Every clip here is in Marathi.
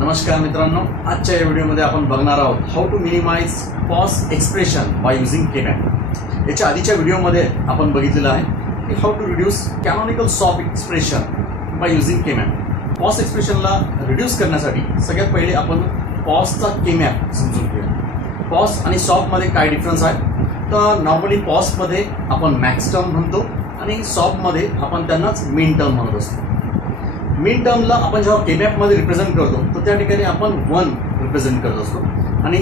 नमस्कार मित्रांनो, आजच्या या व्हिडिओमध्ये आपण बघणार आहोत how to minimise POS expression by using K map. याच्या आधीच्या व्हिडिओमध्ये आपण बघितलेलं आहे की how to reduce canonical soft expression by using K map. POS एक्सप्रेशनला रिड्यूस करण्यासाठी सगळ्यात पहिले आपण पॉजचा केमॅप समजून घेऊया. पॉज आणि सॉफ्टमध्ये काय डिफरन्स आहे तर नॉर्मली पॉजमध्ये आपण मॅक्स टर्म म्हणतो आणि सॉफ्टमध्ये आपण त्यांनाच मिन टर्म म्हणत असतो. मिन टर्मला आपण जेव्हा केमॅपमध्ये रिप्रेझेंट करतो तर त्या ठिकाणी आपण 1 रिप्रेझेंट करत असतो आणि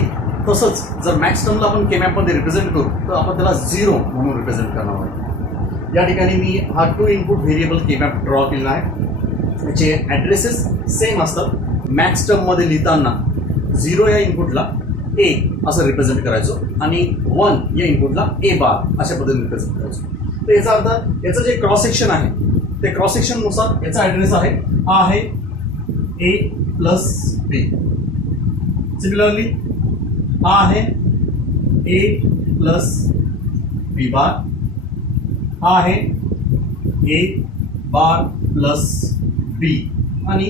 तसंच जर मॅक्स टर्मला आपण केमॅपमध्ये रिप्रेझेंट करू तर आपण त्याला 0 म्हणून रिप्रेझेंट करणार आहोत. या ठिकाणी मी हा 2 इनपुट व्हेरिएबल केमॅप ड्रॉ केलेला आहे. त्याचे ॲड्रेसेस सेम असतात. मॅक्स टर्ममध्ये लिहिताना 0 या इनपुटला ए असं रिप्रेझेंट करायचो आणि 1 या इनपुटला ए बार अशा पद्धतीने रिप्रेझेंट करायचो. तर याचा अर्थ याचं जे क्रॉस सेक्शन आहे ते क्रॉस सेक्शननुसार याचा ॲड्रेस आहे हा आहे ए प्लस बी. सिमिलरली हा आहे ए प्लस बी बार, हा आहे ए बार प्लस बी आणि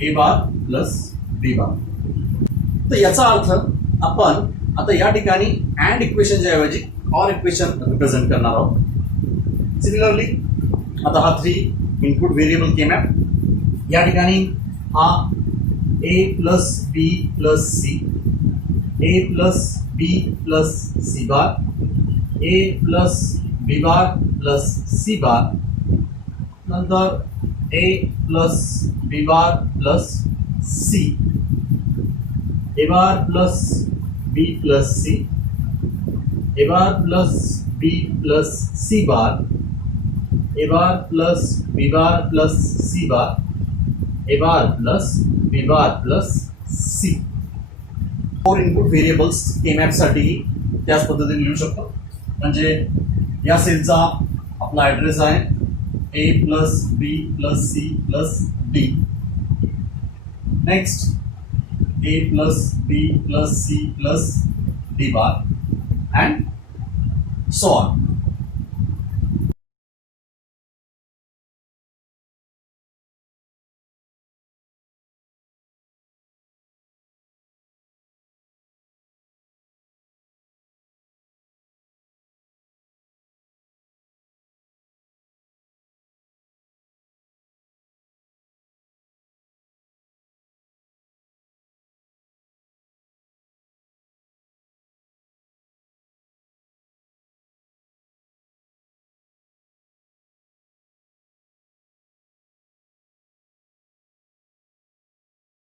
ए बार प्लस बी बार. तर याचा अर्थ आपण आता या ठिकाणी अँड इक्वेशनच्या ऐवजी ऑर इक्वेशन रिप्रेझेंट करणार आहोत. सिमिलरली आता हा 3 इनपुट व्हेरिएबल केमॅप. या ठिकाणी हा A plus B plus C, A plus B plus C bar, A plus B bar plus C bar, नंतर A plus B bar plus C, A bar plus B plus C, A bar plus B plus C bar, A bar plus B bar plus C bar, A bar plus B bar plus C. 4 input variables केमॅपसाठी त्याच पद्धतीने लिहू शकतो. म्हणजे या सेलचा आपला ॲड्रेस आहे A plus B plus C plus D. Next A plus B plus C plus D bar and so on.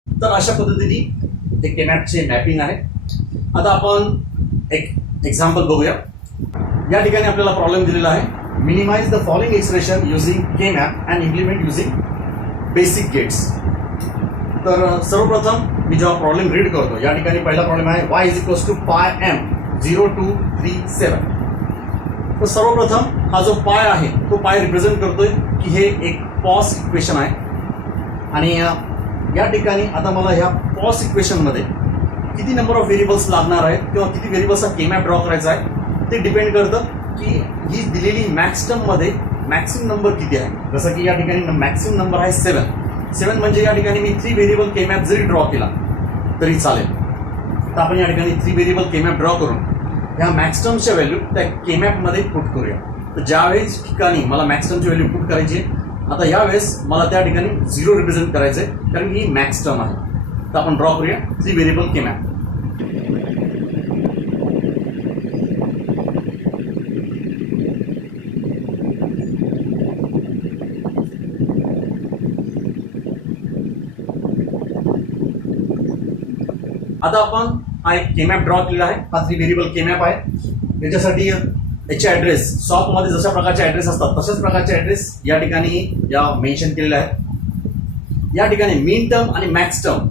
तर अशा पद्धतीने ते केमॅपचे मॅपिंग आहे. आता आपण एक एक्झाम्पल बघूया. या ठिकाणी आपल्याला प्रॉब्लेम दिलेला आहे minimize the following expression using K map and implement using basic gates. तर सर्वप्रथम मी जेव्हा प्रॉब्लेम रीड करतो या ठिकाणी पहिला प्रॉब्लेम आहे y is equals to pi M 0237. तर सर्वप्रथम हा जो पाय आहे तो पाय रिप्रेझेंट करतोय की हे एक पॉज इक्वेशन आहे आणि या ठिकाणी आता मला ह्या पॉज इक्वेशनमध्ये किती नंबर ऑफ व्हेरिएबल्स लागणार आहेत किंवा किती व्हेरिएबल्सचा केमॅप ड्रॉ करायचा आहे ते डिपेंड करतं की ही दिलेली मॅक्स टर्ममध्ये मॅक्सिमम नंबर किती आहे. जसं की या ठिकाणी मॅक्सिमम नंबर आहे 7 म्हणजे या ठिकाणी मी 3 व्हेरिएबल केमॅप जरी ड्रॉ केला तरी चालेल. तर आपण या ठिकाणी 3 व्हेरिएबल केमॅप ड्रॉ करून ह्या मॅक्स टर्मच्या व्हॅल्यू त्या केमॅपमध्ये पुट करूया. तर ज्यावेळेस ठिकाणी मला मॅक्स टर्मची व्हॅल्यू पुट करायची आहे आता यावेळेस मला त्या ठिकाणी 0 रिप्रेझेंट करायचं आहे कारण ही मॅक्स टर्म आहे. तर आपण ड्रॉ करूया 3 व्हेरिएबल केमॅप. आता आपण हा एक केमॅप ड्रॉ केलेला आहे. हा 3 व्हेरिएबल केमॅप आहे. त्याच्यासाठी याचे ॲड्रेस सॉफ्टमध्ये जशा प्रकारचे ॲड्रेस असतात तशाच प्रकारचे ॲड्रेस या ठिकाणी या मेन्शन केलेले आहेत. या ठिकाणी मिन टर्म आणि मॅक्स टर्म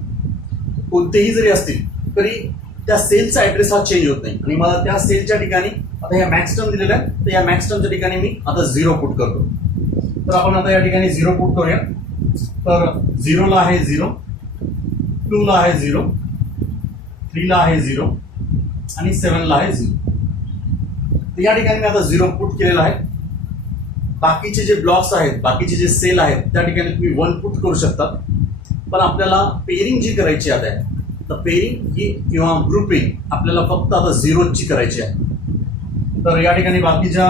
कोणतेही जरी असतील तरी त्या सेलचा ॲड्रेस हा चेंज होत नाही आणि मला त्या सेलच्या ठिकाणी आता ह्या मॅक्स टर्म दिलेल्या आहेत तर या मॅक्स टर्मच्या ठिकाणी मी आता 0 पुट करतो. तर आपण आता या ठिकाणी 0 पुट करूया. तर 0ला आहे 0, 2ला आहे 0, 3ला आहे 0 आणि 7ला आहे 0. तर या ठिकाणी मी आता 0 पुट केलेला आहे. बाकीचे जे ब्लॉक्स आहेत बाकीचे जे सेल आहेत त्या ठिकाणी तुम्ही 1 पुट करू शकता. पण आपल्याला पेरिंग जी करायची आता आहे, तर पेरिंग ही किंवा ग्रुपिंग आपल्याला फक्त आता झिरोची करायची आहे. तर या ठिकाणी बाकीच्या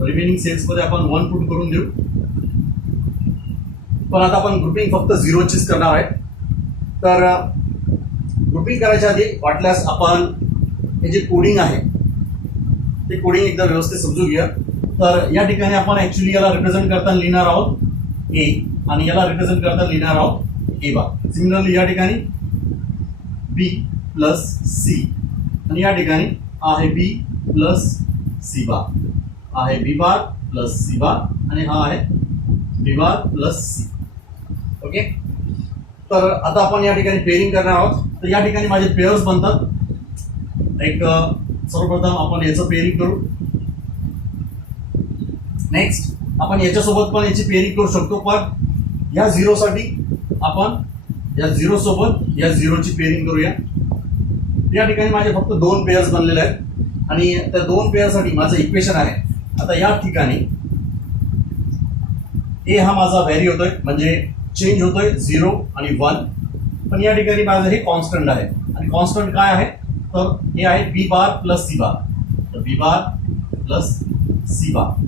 रिमेनिंग सेल्समध्ये आपण 1 पुट करून देऊ, पण आता आपण ग्रुपिंग फक्त झिरोचीच करणार आहे. तर ग्रुपिंग करायच्या आधी वाटल्यास आपण हे जे कोडिंग आहे ते कोडिंग एकदा व्यवस्थित समजून घेऊया. तर या ठिकाणी आपण ऍक्च्युली याला रिप्रेझेंट करताना लिहिणार आहोत ए आणि याला रिप्रेझेंट करताना लिहिणार आहोत ए बार. सिमिलरली या ठिकाणी बी प्लस सी आणि या ठिकाणी आहे बी प्लस सी बार, आहे B bar plus C bar आणि हा आहे B bar plus C. Okay, तर आता आपण या ठिकाणी पेअरिंग करणार आहोत. तर या ठिकाणी माझे पेअर्स बनतात. एक सर्वप्रथम आपण याचं पेअरिंग करू. नेक्स्ट आपण याच्यासोबत पण याची पेअरिंग करू शकतो, पण या झिरोसाठी आपण या झिरो सोबत या झिरोची पेअरिंग करूया. या ठिकाणी माझे फक्त 2 पेअर्स बनलेले आहेत आणि त्या 2 पेअरसाठी माझं इक्वेशन आहे. आता या ठिकाणी ए हा माझा व्हॅरी होतोय, म्हणजे चेंज होतोय 0 आणि 1, पण या ठिकाणी माझं हे कॉन्स्टंट आहे आणि कॉन्स्टंट काय आहे, तर हे आहे B bar plus C bar. तर बी बार प्लस सी बार.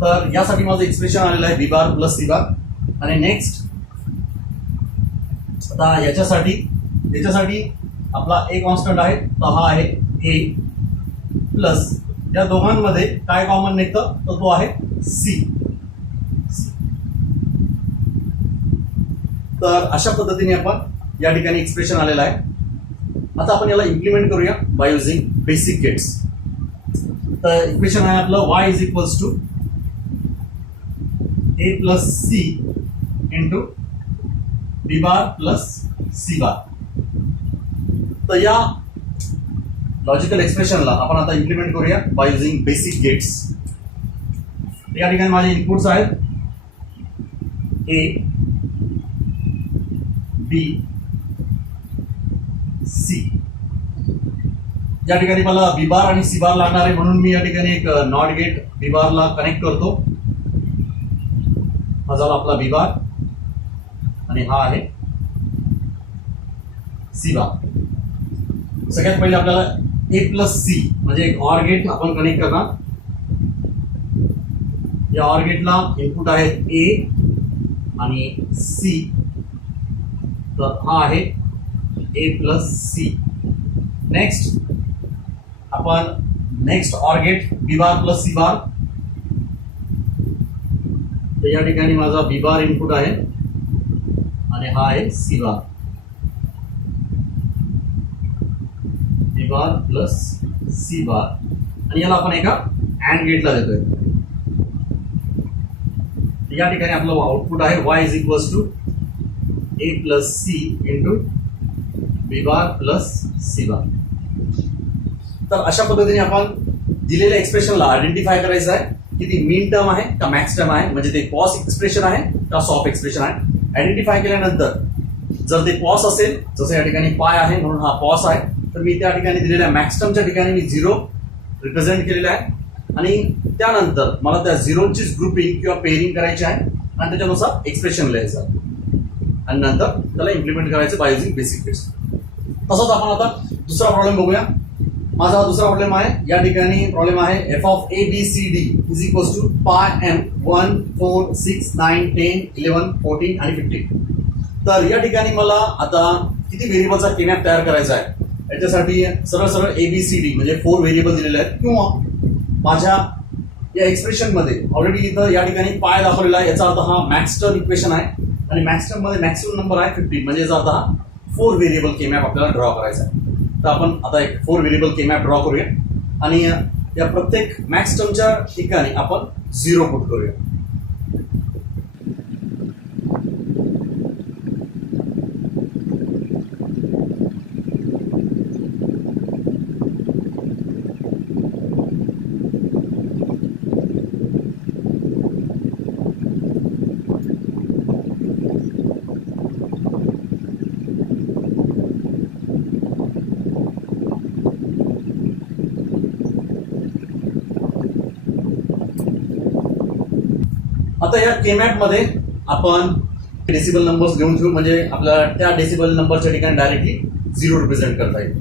तर यासाठी माझं एक्सप्रेशन आलेलं आहे B bar plus C bar. आणि नेक्स्ट आता याच्यासाठी आपला ए कॉन्स्टंट आहे, तर हा आहे ए प्लस या दोघांमध्ये काय कॉमन निघतं, तर तो आहे सी. तर अशा पद्धतीने आपण या ठिकाणी एक्सप्रेशन आलेलं आहे. आता आपण याला इम्प्लिमेंट करूया बाय युझिंग बेसिक गेट्स. तर इक्वेशन आहे आपलं y is equals to A plus C into B bar plus C bar. तर या लॉजिकल एक्सप्रेशनला आपण आता इम्प्लिमेंट करूया बाय युझिंग बेसिक गेट्स. या ठिकाणी माझे इनपुट्स आहेत ए बी सी. या ठिकाणी मला बी बार आणि सी बार लागणार आहे, म्हणून मी या ठिकाणी एक नॉट गेट बी बारला कनेक्ट करतो. हा झाला आपला बी बार आणि हा आहे सी बार. सगळ्यात पहिले आपल्याला ए प्लस सी म्हणजे एक ऑर गेट आपण कनेक्ट करणार. या ऑर गेटला इनपुट आहेत ए आणि सी. तर हा आहे ए प्लस सी. नेक्स्ट आपण next or gate B bar plus C bar. तर या ठिकाणी माझा बी बार इनपुट आहे आणि हा आहे सी बार. बी बार प्लस सी बार आणि याला आपण एका अँड गेटला देतोय. या ठिकाणी आपलं आउटपुट आहे y is equals to A plus C into B bar plus C bar. तर अशा पद्धतीने आपण दिलेल्या एक्सप्रेशनला आयडेंटिफाय करायचं आहे की ती मीन टर्म आहे का मॅक्स टर्म आहे, म्हणजे ते पॉस एक्सप्रेशन आहे का सॉफ्ट एक्सप्रेशन आहे. आयडेंटिफाय केल्यानंतर जर ते पॉस असेल, जसं या ठिकाणी पाय आहे म्हणून हा पॉस आहे, तर मी त्या ठिकाणी दिलेल्या मॅक्स टर्मच्या ठिकाणी मी 0 रिप्रेझेंट केलेला आहे आणि त्यानंतर मला त्या झिरोचीच ग्रुपिंग किंवा पेअरिंग करायची आहे आणि त्याच्यानुसार एक्सप्रेशन लिहायचं आणि नंतर त्याला इम्प्लिमेंट करायचं बाय युझिंग बेसिक गेट्स. तसंच आपण आता दुसरा प्रॉब्लेम बघूया. माझा दुसरा प्रॉब्लेम आहे, या ठिकाणी प्रॉब्लेम आहे F of A B C D is equals to pi M 1 4 6 9 10 11 14 आणि 15. तर या ठिकाणी मला आता किती व्हेरिएबलचा केमॅप तयार करायचा आहे, याच्यासाठी सरळ सरळ ए बी सी डी म्हणजे 4 व्हेरिएबल दिलेले आहेत, किंवा माझ्या या एक्सप्रेशन मध्ये ऑलरेडी इथं या ठिकाणी पाय दाखवलेला आहे. याचा अर्थ हा मॅक्स टर्म इक्वेशन आहे आणि मॅक्स टर्म मध्ये मॅक्सिमम नंबर आहे 15, म्हणजे याचा अर्थ हा 4 व्हेरिएबल केमॅप आपल्याला ड्रॉ करायचा आहे. तर आपण आता एक 4 व्हेरिएबल केमॅप ड्रॉ करूया आणि या प्रत्येक मॅक्स टर्मच्या ठिकाणी आपण 0 पुट करूया. आता या केमॅप मध्ये आपण डेसिबल नंबर्स घेऊन ठेवू म्हणजे आपल्याला त्या डेसिबल नंबरच्या ठिकाणी डायरेक्टली 0 रिप्रेझेंट करता येईल.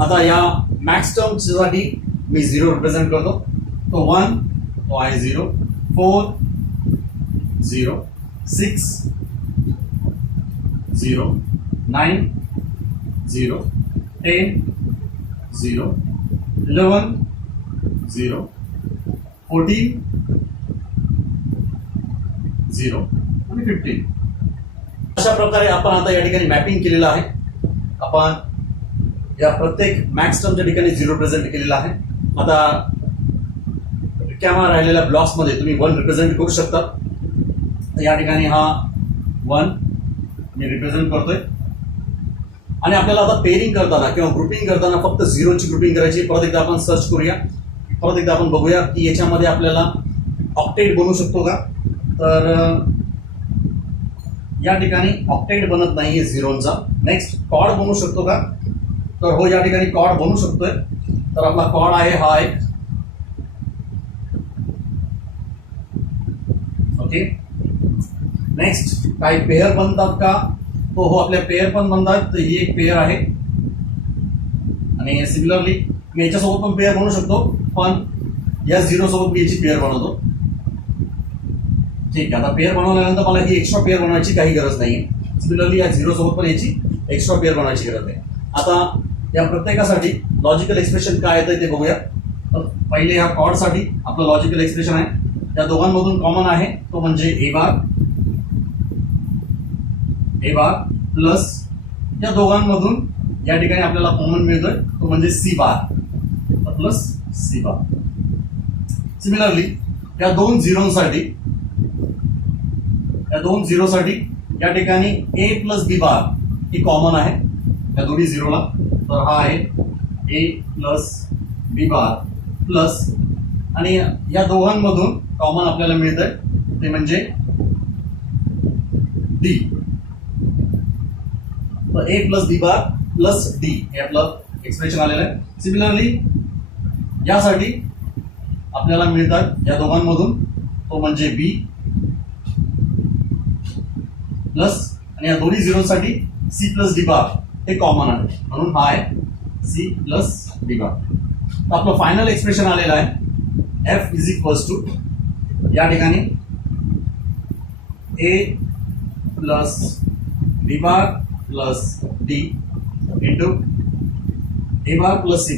आता या मॅक्स टर्मसाठी मी 0 रिप्रेझेंट करतो. तो 1 तो आहे 0, 4 0, 6 0, 9 0, 10 0, 11 0, 14 0 आणि 15. अशा प्रकारे आपण आता या ठिकाणी मॅपिंग केलेलं आहे. आपण या प्रत्येक मॅक्स टर्मच्या ठिकाणी 0 प्रेझेंट केलेला आहे. आता रिकाम्या राहिलेल्या ब्लॉक्स मध्ये तुम्ही 1 रिप्रेझेंट करू शकता. या ठिकाणी हा 1 मी रिप्रेझेंट करतोय. आणि आपल्याला आता पेअरिंग करताना किंवा ग्रुपिंग करताना फक्त 0 ची ग्रुपिंग करायची. परत एकदा आपण सर्च करूया, परत एकदा आपण बघूया की याच्यामध्ये आपल्याला ऑक्टेट बनवू शकतो का. तर या ठिकाणी ऑक्टेट बनत नाहीये 0चा. नेक्स्ट कॉड बनवू शकतो का, तर हो या ठिकाणी कॉड बनवू शकतोय. तर आपला कॉड आहे हा एक. ओके, नेक्स्ट काही पेअर बनतात का, तो हो आपल्या पेअर पण बनतात. तर ही एक पेअर आहे आणि सिमिलरली मी याच्यासोबत पण पेअर बनवू शकतो, पण या 0 सोबत मी याची पेअर बनवतो. ठीक आहे, आता पेअर बनवल्यानंतर मला ही एक्स्ट्रा पेअर बनवायची काही गरज नाहीये. सिमिलरली या 0 सोबत पण याची एक्स्ट्रा पेअर बनवायची गरज नाही. आता या प्रत्येकासाठी लॉजिकल एक्सप्रेशन काय येतं ते बघूया. तर पहिले ह्या कॉडसाठी आपलं लॉजिकल एक्सप्रेशन आहे. त्या दोघांमधून कॉमन आहे तो म्हणजे ए बार प्लस या दोघांमधून या ठिकाणी आपल्याला कॉमन मिळतोय तो म्हणजे सी बार प्लस सी बार. सिमिलरली या दोन झिरोसाठी या ठिकाणी A plus B bar he common आहे या दोन्ही झिरोला. तर हा आहे A plus B bar plus आणि या दोघांमधून कॉमन आपल्याला मिळतंय ते म्हणजे डी. तर A plus B bar plus D हे आपलं एक्सप्रेशन आलेलं आहे. सिमिलरली यासाठी आपल्याला मिळतात या दोघांमधून तो म्हणजे बी प्लस आणि या दोन्ही झिरोसाठी सी प्लस डी बार हे कॉमन आहे म्हणून हा आहे सी प्लस डी बार. तर आपलं फायनल एक्सप्रेशन आलेलं आहे एफ इज इक्वल्स टू या ठिकाणी A plus B bar plus D into A bar plus C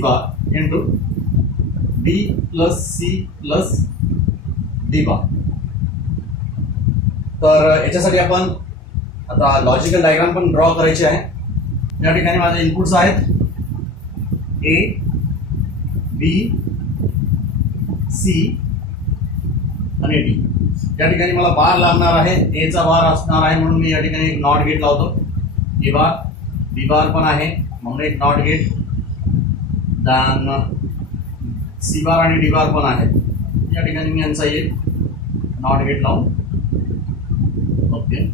bar into B plus C plus D bar. तर याच्यासाठी आपण आता लॉजिकल डायग्राम पण ड्रॉ करायची आहे. या ठिकाणी माझे इनपुट्स आहेत ए बी सी आणि डी. या ठिकाणी मला बार लागणार आहे, ए चा बार असणार आहे म्हणून मी या ठिकाणी एक नॉट गेट लावतो. ए बार बी बार पण आहे म्हणून एक not gate. Than C bar आणि डी बार पण आहे. या ठिकाणी मी यांचा एक नॉट गेट लावून. ओके,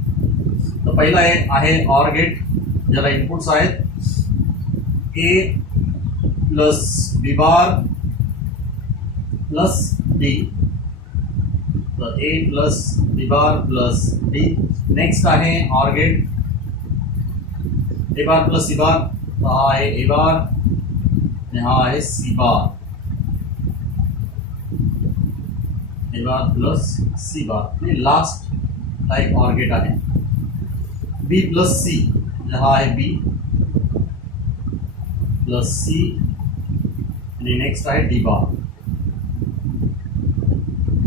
तर पहिला आहे ऑर गेट ज्याला इनपुट्स आहेत A plus B bar plus D. तर A plus B bar plus D. Next आहे or gate A bar plus C bar. तर हा आहे ए बार आणि हा आहे C bar. A bar plus C bar आणि लास्ट एक ऑर गेट आहे बी प्लस सी. हा आहे बी प्लस सी आणि नेक्स्ट आहे D bar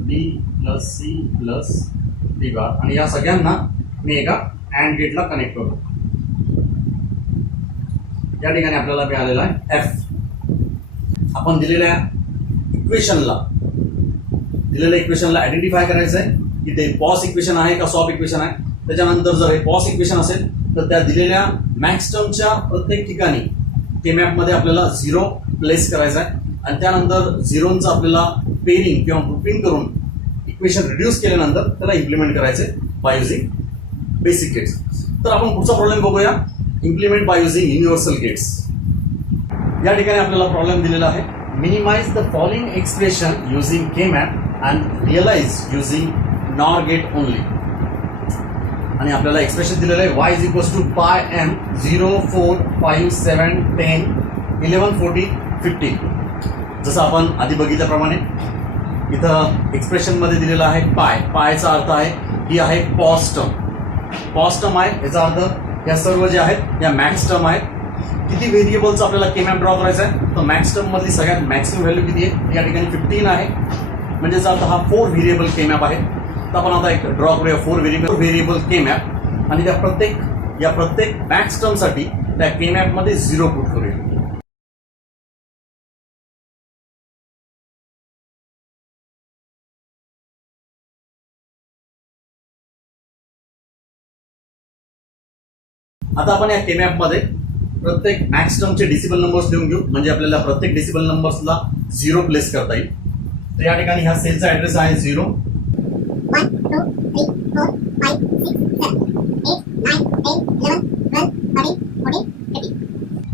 B plus C plus D bar. आणि या सगळ्यांना मी एका अँड गेटला कनेक्ट करतो. या ठिकाणी आपल्याला मिळालेला आहे एफ. आपण दिलेल्या इक्वेशनला आयडेंटिफाय करायचं आहे की ते पॉस इक्वेशन आहे का सॉप इक्वेशन आहे. त्याच्यानंतर जर हे पॉस इक्वेशन असेल तर त्या दिलेल्या मॅक्स टर्मच्या प्रत्येक ठिकाणी के मॅप मध्ये आपल्याला 0 प्लेस करायचा आहे आणि त्यानंतर 0चं आपल्याला पेअरिंग किंवा ग्रुपिंग करून इक्वेशन रिड्यूस केल्यानंतर त्याला इम्प्लिमेंट करायचे बाय युझिंग बेसिक गेट्स. तर आपण पुढचा प्रॉब्लेम बघूया, implement by using universal gates. या ठिकाणी आपल्याला प्रॉब्लेम दिलेला आहे, minimize the following expression using K map and realize using NOR gate only. आणि आपल्याला एक्सप्रेशन दिलेलं आहे y is equals to pi m 0 4 5 7 10 11 14 15. जसं आपण आधी बघितल्याप्रमाणे इथं एक्सप्रेशनमध्ये दिलेलं आहे पायचा अर्थ आहे ही आहे पॉज टर्म आहे. याचा अर्थ या सर्व जे आहेत या मॅक्स टर्म आहेत. किती व्हेरिएबलचं आपल्याला के मॅप ड्रॉ करायचा आहे, तर मॅक्स टर्म मधली सगळ्यात मॅक्सिमम व्हॅल्यू किती आहे, या ठिकाणी 15 आहे. म्हणजे याचा अर्थ हा 4 व्हेरिएबल के मॅप आहे. तर आपण आता एक ड्रॉ करूया 4 व्हेरिएबल के मॅप आणि त्या प्रत्येक मॅक्स टर्मसाठी त्या के मॅपमध्ये 0 पुट करूया. आता आपण या के मॅपमध्ये प्रत्येक मॅक्स टर्मचे डेसिबल नंबर्स लिहून घेऊ, म्हणजे आपल्याला प्रत्येक डेसिबल नंबर्सला 0 प्लेस करता येईल. तर या ठिकाणी ह्या सेलचा ऍड्रेस आहे 0 1 2 3 4 5 6 7 8 9 10 11 12 13 14 15.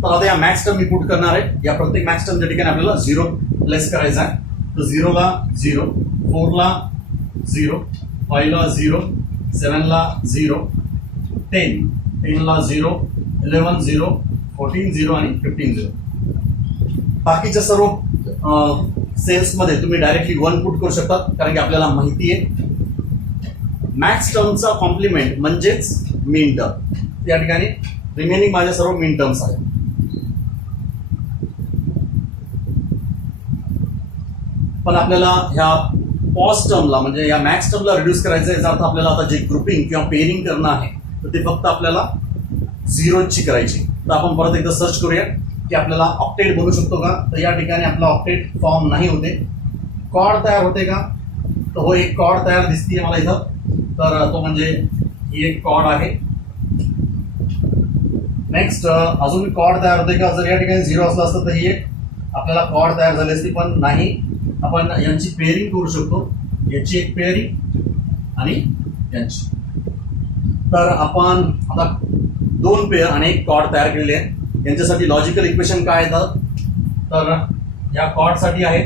तर आता या मॅक्स टर्म मी पुट करणार आहे. या प्रत्येक मॅक्स टर्मच्या ठिकाणी आपल्याला 0 प्लेस करायचा आहे. तर 0 ला 0, 4 ला 0, 5 ला 0, 7 ला 0, 10 ला 0, 11 0, 14 0 आणि 15 0. बाकीच्या सर्व सेल्समध्ये तुम्ही डायरेक्टली 1 पुट करू शकता, कारण की आपल्याला माहिती आहे मॅक्स टर्मचा कॉम्प्लिमेंट म्हणजेच मीन टर्म. या ठिकाणी रिमेनिंग माझ्या सर्व मीन टर्म्स आहेत. पण आपल्याला ह्या पॉज टर्मला म्हणजे या मॅक्स टर्मला रिड्यूस करायचं. याचा अर्थ आपल्याला आता जे ग्रुपिंग किंवा पेअरिंग करणं आहे तर ते फक्त आपल्याला 0ची करायची. तर आपण परत एकदा सर्च करूया की आपल्याला ऑक्टेट बनवू शकतो का. तर या ठिकाणी आपला ऑक्टेट फॉर्म नाही होते. कॉर्ड तयार होते का, तर हो एक कॉर्ड तयार दिसतीये मला इथं. तर तो म्हणजे ही एक कॉर्ड आहे. नेक्स्ट अजून कॉर्ड तयार होते का, जर या ठिकाणी 0 असलं असतं तर ही एक आपल्याला कॉर्ड तयार झाली असती, पण नाही. आपण यांची पेअरिंग करू शकतो, याची एक पेअरिंग आणि यांची. तर आपण आता 2 पेअर आणि एक कॉर्ड तयार केलेले आहे. यांच्यासाठी लॉजिकल इक्वेशन काय येतं, तर या कॉर्डसाठी आहे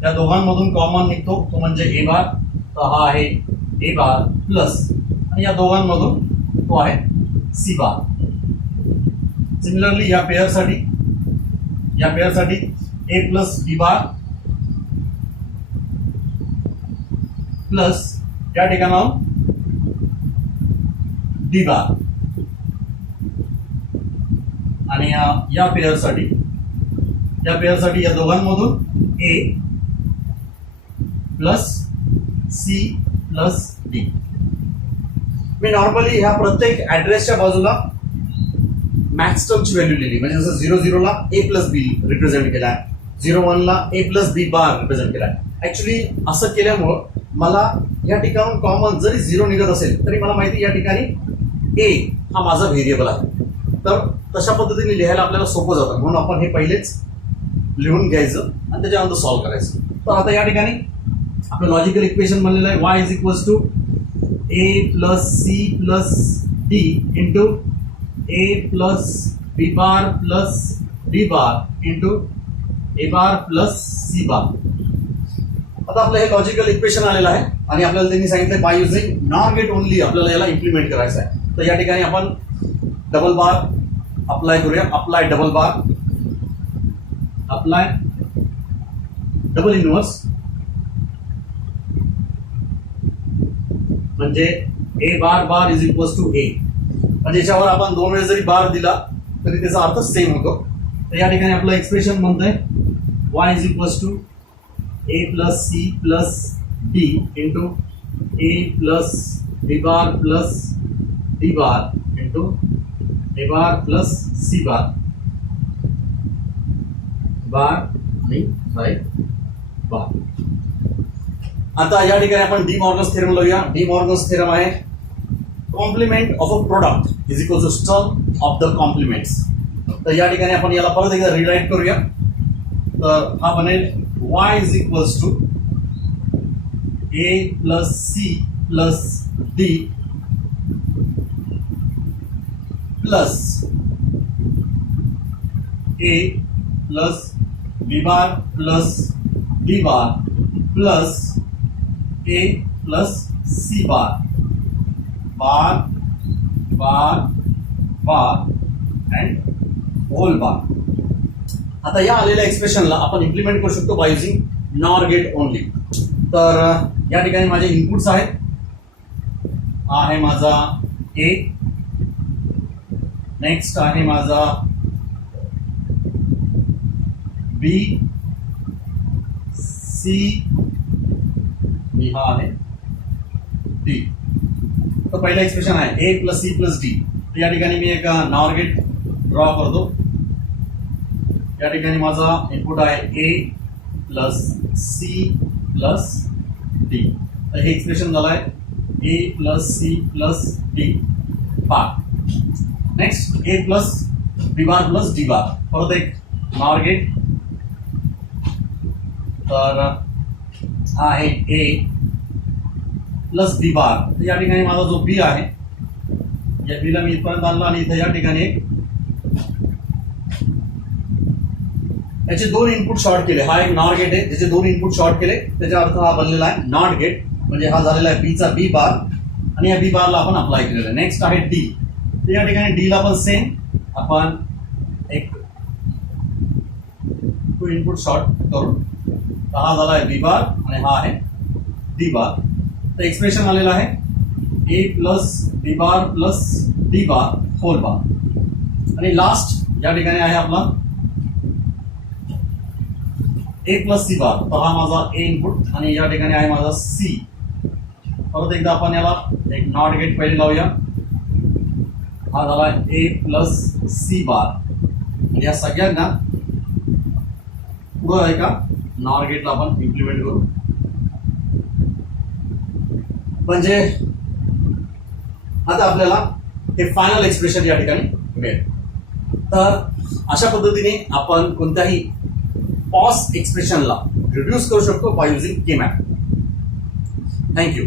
त्या दोघांमधून कॉमन निघतो तो म्हणजे ए बार. तर हा आहे ए बार प्लस आणि या दोघांमधून तो आहे सी बार. सिमिलरली या पेअरसाठी ए प्लस बी बार प्लस या ठिकाणाहून डी बार. आणि या पेअरसाठी या दोघांमधून ए प्लस सी प्लस डी. मी नॉर्मली ह्या प्रत्येक ऍड्रेसच्या बाजूला मॅक्स टर्मची व्हॅल्यू लिहिली, म्हणजे जसं 0 ला ए प्लस बी रिप्रेझेंट केला आहे, 0 ला ए प्लस बी बार रिप्रेझेंट केला आहे. ऍक्च्युली असं केल्यामुळं मला या ठिकाणाहून कॉमन जरी 0 निघत असेल तरी मला माहिती या ठिकाणी ए हा माझा व्हेरिएबल आहे. तर तशा पद्धतीने लिहायला आपल्याला सोपं जातं, म्हणून आपण हे पहिलेच लिहून घ्यायचं आणि त्याच्यानंतर सॉल्व्ह करायचं. तर आता या ठिकाणी आपलं लॉजिकल इक्वेशन बनलेलं आहे y is equals to A plus C plus D into A plus B bar plus D bar into A bar plus C bar. आता आपलं हे लॉजिकल इक्वेशन आलेलं आहे आणि आपल्याला त्यांनी सांगितलं bye using NOR gate only आपल्याला याला इम्प्लिमेंट करायचं आहे. तर या ठिकाणी आपण डबल बार अप्लाय करूया. अप्लाय डबल बार, अप्लाय डबल इनवर्स, म्हणजे ए बार बार इज इक्वल्स टू ए. म्हणजे याच्यावर आपण 2 वेळेस जरी बार दिला तरी त्याचा अर्थ सेम होतो. तर या ठिकाणी आपलं एक्सप्रेशन म्हणतंय y is equals to A plus C plus D into A plus B bar plus D bar into A bar plus C bar आणि बाय बार. आता या ठिकाणी आपण डी मॉर्गन्स थेरम लावूया. डी मॉर्गन्स थेरम आहे complement of a product is equal to sum of the complements. तर या ठिकाणी आपण याला परत एकदा रिराईट करूया. तर हा बनेल y is equals to A plus C plus D plus A plus B bar plus D bar plus A plus C bar bar bar bar and whole bar. आता या आलेल्या एक्सप्रेशनला आपण इम्प्लिमेंट करू शकतो by using NOR gate only. तर या ठिकाणी माझे इनपुट्स आहेत. हा आहे माझा ए, नेक्स्ट आहे माझा बी, सी आणि हा आहे डी. तर पहिला एक्सप्रेशन आहे A plus C plus D. तर या ठिकाणी मी एक नॉर गेट ड्रॉ करतो. या ठिकाणी माझा इनपुट आहे A plus C plus D. तर हे एक्सप्रेशन झालं आहे A plus C plus D bar. Next A plus B bar plus D bar. परत एक नॉर गेट. तर हा आहे ए प्लस बी बार. तर या ठिकाणी माझा जो बी आहे या बीला मी इथपर्यंत आणला आणि इथं या ठिकाणी याचे दोन इनपुट शॉर्ट केले. हा एक नॉर गेट आहे ज्याचे दोन इनपुट शॉर्ट केले त्याचा अर्थ हा बनलेला आहे नॉट गेट. म्हणजे हा झालेला आहे बीचा बी बार आणि या बी बारला आपण अप्लाय केलेला आहे. नेक्स्ट आहे डी. तर या ठिकाणी डीला पण सेम आपण एक टू इनपुट शॉर्ट करून तर हा झाला आहे बी बार आणि हा आहे डी बार. तर एक्सप्रेशन आलेलं आहे A plus B bar plus D bar whole bar. आणि लास्ट या ठिकाणी आहे आपला ए प्लस सी बार. तर हा माझा ए इनपुट आणि या ठिकाणी आहे माझा सी. परत एकदा आपण याला एक नॉट गेट पहिले लावूया. हा झाला ए प्लस सी बार. या सगळ्यांना पुढं आहे का नॉर गेटला आपण इम्प्लिमेंट करू. म्हणजे आता आपल्याला हे फायनल एक्सप्रेशन या ठिकाणी मिळेल. तर अशा पद्धतीने आपण कोणत्याही पॉज एक्सप्रेशनला रिड्यूस करू शकतो by using K map. Thank you.